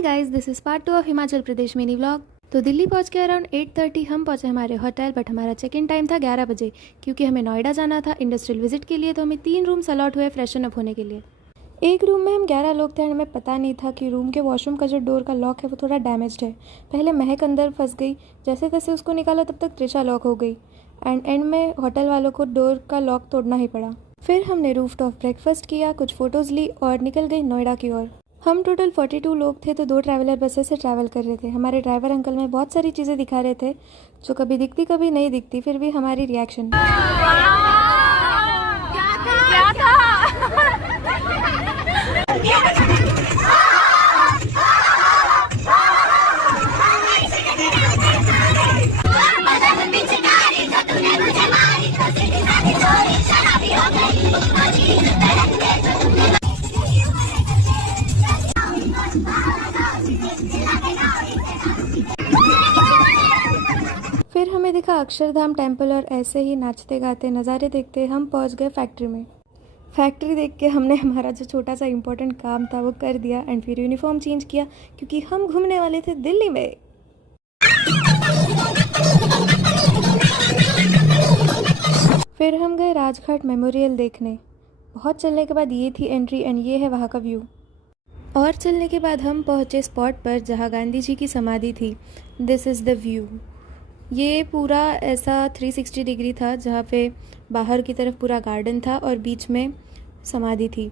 Hi guys, this is part 2 of Himachal Pradesh mini vlog. तो दिल्ली पहुंच के अराउंड 8:30 हम पहुंचे हमारे होटल, बट हमारा चेक इन टाइम था 11 बजे क्योंकि हमें नोएडा जाना था इंडस्ट्रियल विजिट के लिए। तो हमें 3 रूम्स अलॉट हुए फ्रेशन अप होने के लिए। एक रूम में हम 11 लोग थे और हमें पता नहीं था कि रूम के वॉशरूम का जो डोर का लॉक है वो थोड़ा डैमेज्ड है। पहले महक अंदर फंस गई, जैसे तैसे उसको निकाला तब तक त्रिशा लॉक हो गई एंड एंड में होटल वालों को डोर का लॉक तोड़ना ही पड़ा। फिर हमने रूफ टॉप ब्रेकफास्ट किया, कुछ फ़ोटोज़ ली और निकल गई नोएडा की ओर। हम टोटल 42 लोग थे, तो 2 ट्रैवलर बसेस से ट्रैवल कर रहे थे। हमारे ड्राइवर अंकल में बहुत सारी चीज़ें दिखा रहे थे जो कभी दिखती कभी नहीं दिखती, फिर भी हमारी रिएक्शन। क्या था? फिर हमें दिखा अक्षरधाम टेम्पल और ऐसे ही नाचते गाते नज़ारे देखते हम पहुंच गए फैक्ट्री में। फैक्ट्री देख के हमने हमारा जो छोटा सा इम्पोर्टेंट काम था वो कर दिया एंड फिर यूनिफॉर्म चेंज किया क्योंकि हम घूमने वाले थे दिल्ली में। फिर हम गए राजघाट मेमोरियल देखने। बहुत चलने के बाद ये थी एंट्री एंड ये है वहाँ का व्यू। और चलने के बाद हम पहुँचे स्पॉट पर जहाँ गांधी जी की समाधि थी। This is the view. ये पूरा ऐसा 360 डिग्री था जहाँ पे बाहर की तरफ पूरा गार्डन था और बीच में समाधि थी।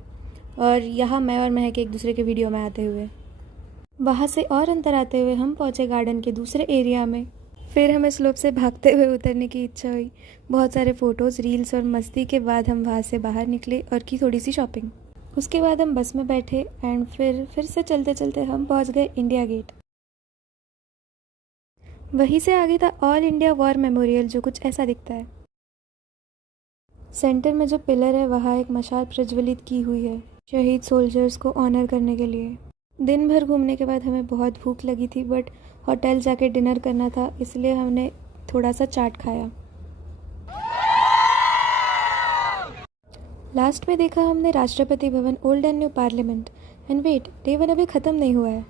और यहाँ मैं और महक एक दूसरे के वीडियो में आते हुए, वहाँ से और अंदर आते हुए हम पहुँचे गार्डन के दूसरे एरिया में। फिर हमें स्लोप से भागते हुए उतरने की इच्छा हुई। बहुत सारे फ़ोटोज़, रील्स और मस्ती के बाद हम वहाँ से बाहर निकले और की थोड़ी सी शॉपिंग। उसके बाद हम बस में बैठे एंड फिर से चलते चलते हम पहुँच गए इंडिया गेट। वहीं से आगे था ऑल इंडिया वॉर मेमोरियल, जो कुछ ऐसा दिखता है। सेंटर में जो पिलर है वहाँ एक मशाल प्रज्वलित की हुई है शहीद सोल्जर्स को ऑनर करने के लिए। दिन भर घूमने के बाद हमें बहुत भूख लगी थी, बट होटल जाके डिनर करना था, इसलिए हमने थोड़ा सा चाट खाया। लास्ट में देखा हमने Rashtrapati Bhavan, old and new parliament and wait, day 1 अभी ख़त्म नहीं हुआ है।